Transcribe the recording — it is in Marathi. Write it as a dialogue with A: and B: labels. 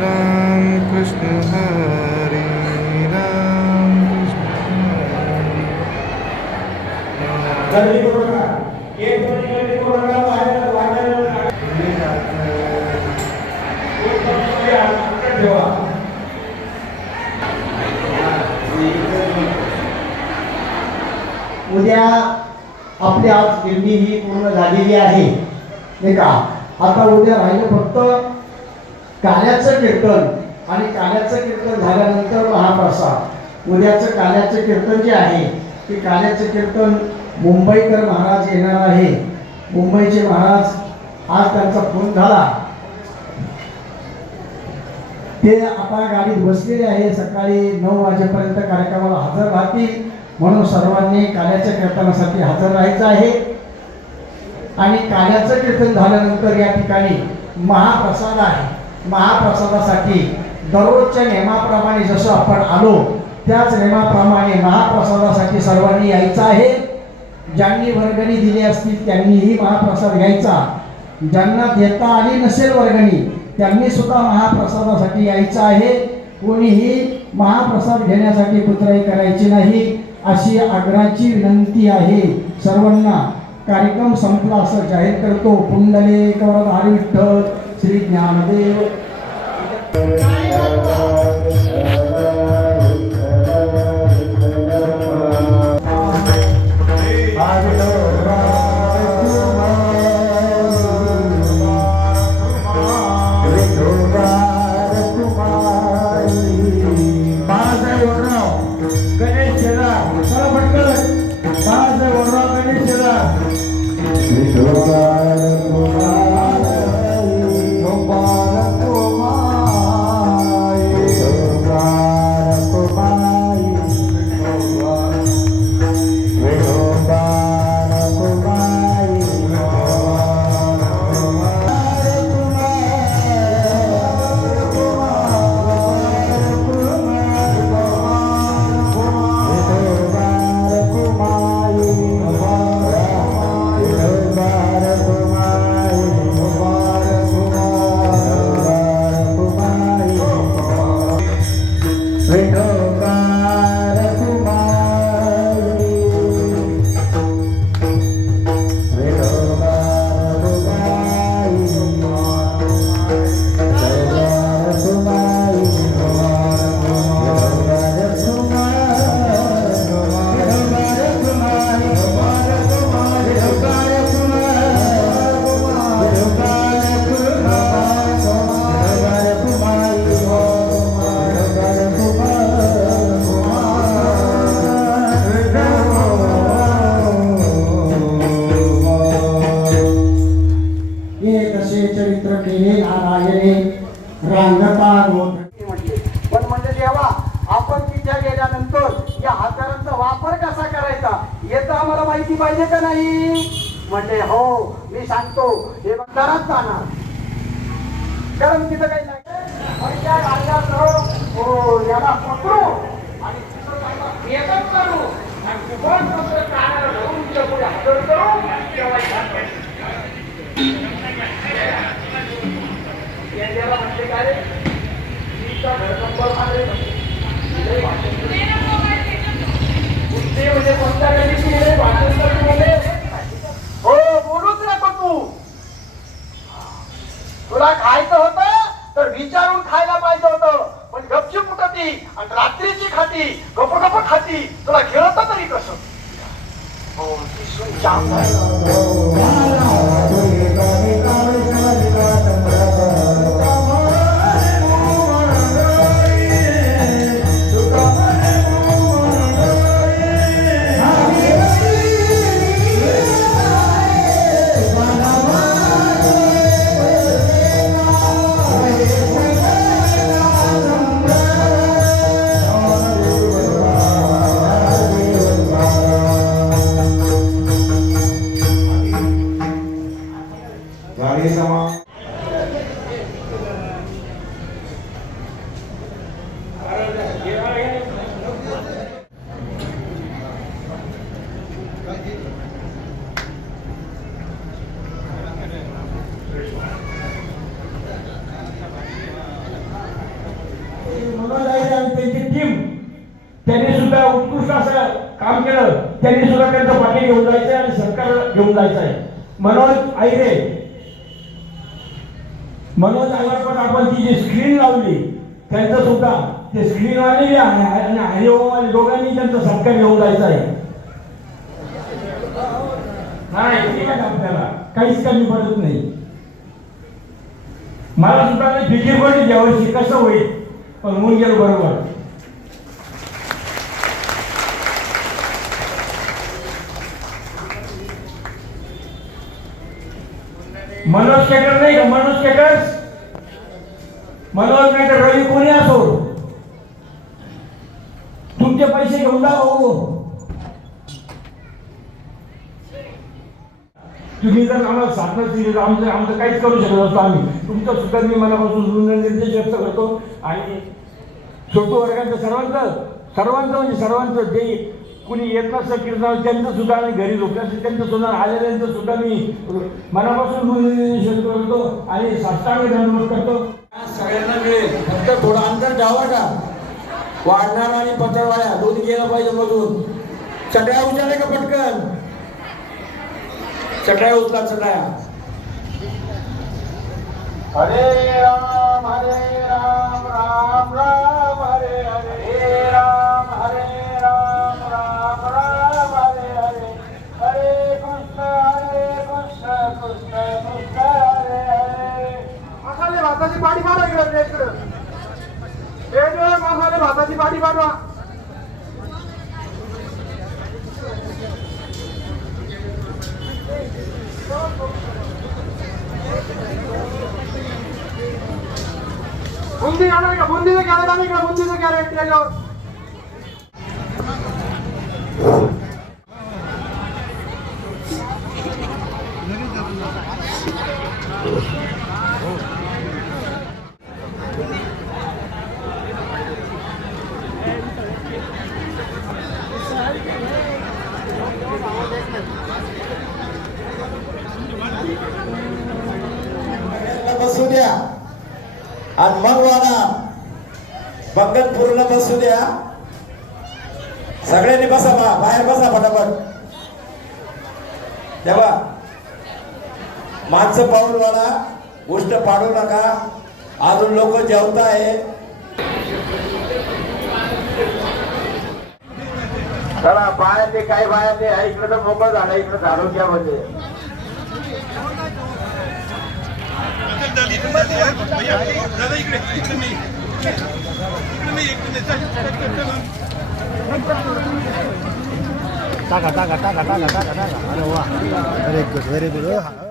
A: राम कृष्ण हरे राम कृष्ण हरे
B: उद्या आपली आज गिरणी ही पूर्ण झालेली आहे नाही का? आता उद्या राहिलं फक्त काल्याचं कीर्तन. आणि काल्याचं कीर्तन झाल्यानंतर महाप्रसाद उद्याचं काल्याचं कीर्तन जे आहे ते काल्याचं कीर्तन मुंबईकर महाराज येणार आहे. मुंबईचे महाराज आज त्यांचा फोन झाला. ते आता गाडीत बसलेले आहे सकाळी नऊ वाजेपर्यंत कार्यक्रमाला हजर राहतील. म्हणून सर्वांनी काल्याच्या कीर्तनासाठी हजर राहायचं आहे. आणि काल्याचं कीर्तन झाल्यानंतर या ठिकाणी महाप्रसाद आहे. महाप्रसादासाठी दररोजच्या नियमाप्रमाणे जसं आपण आलो त्याच नियमाप्रमाणे महाप्रसादासाठी सर्वांनी यायचं आहे. ज्यांनी वर्गणी दिली असतील त्यांनीही महाप्रसाद घ्यायचा. ज्यांना देता आली नसेल वर्गणी त्यांनी सुद्धा महाप्रसादासाठी यायचं आहे. कोणीही महाप्रसाद घेण्यासाठी कुत्राई करायची नाही अशी आग्रहाची विनंती आहे सर्वांना. कार्यक्रम संपला असं जाहीर करतो. पुंडले कवरद विठ्ठल श्री ज्ञानदेव का नाही. म्हणले हो मी सांगतो हे बंधारात जाणार. कारण तिथं काही नाही. पण त्या रांगासह, हो याला पकडू आणि तिथं करू. आणि पुढे हजर करू तेव्हा म्हणजे काय रे? तिचा घर नंबर मागे म्हणजे कोणत्या गल्लीची लय भाषण करतो म्हणे. हो बोलूच नको तू तुला खायचं होतं तर विचारून खायला पाहिजे होतं. पण गपची फुटती आणि रात्रीची खाती गप गप खाती तुला खेळत तरी कसं? हो ती सून कार्यसमा त्यांची टीम त्यांनी
C: सुद्धा उत्कृष्ट असं काम केलं. त्यांनी सुद्धा त्यांचं पाठी घेऊन जायचं आणि सरकार घेऊन जायचं आहे मनोज आईरे मनोज आईवर आपण ती जी स्क्रीन लावली त्यांचं सुद्धा ते स्क्रीनवाले आणि हरिओमवाले दोघांनी त्यांचा सत्कार घेऊन जायचा आहे. नाही. आपल्याला? काहीच कमी पडत नाही. मला सुद्धा फिकीर पडली यावर्षी कसं होईल. पण होऊन गेलं बरोबर. मनोज केकर नाही का? मनोज केकर मनोज नाही तर रवी कोणी असो? तुमचे पैसे घेऊन जा भाऊ. तुम्ही जर आम्हाला साधन दिली तर आमचं आमचं काहीच करू शकत असतो आम्ही. तुमचं सुद्धा मी मनापासून सुंदर निर्देश व्यक्त करतो. आणि छोटू वर्गांचं सर्वांचं सर्वांचं म्हणजे सर्वांचं जे कुणी येत नसतं कीर्तन त्यांचं सुद्धा आणि घरी झोपलं असेल त्यांचं सुद्धा आलेल्यांचं सुद्धा मी मनापासून करतो आणि साष्टांग धन्यवाद करतो.
D: सगळ्यांना मिळेल. फक्त थोडं अंतर द्यावा का? वाढणार आणि पत्रवाळ्या दोन्ही गेलं पाहिजे मधून चटया उचलले का पटकन? चटया उचला चटया
C: हरे राम हरे राम राम राम. 바로 와 다시 바리 바로 와 ಮುಂದೆ ಯಾರಾಗ
D: ಮುಂದಿನ ಕ್ಯಾರೆಟ್ ಮುಂದಿನ ಕ್ಯಾರೆಟ್ Thank you. पूर्ण बसू द्या. सगळ्यांनी बसा बा बाहेर बसा फटाफट तेव्हा माणसं पाहून वाला गोष्ट पाडू नका. अजून लोक जेवताय.
C: चला बाहेर ते काय बाहेर ते इकडे तर मोकळं झालं इकडे आरोग्यामध्ये
A: टाका टाका टाका टाका टाका टाका. अरे वा. Very good very good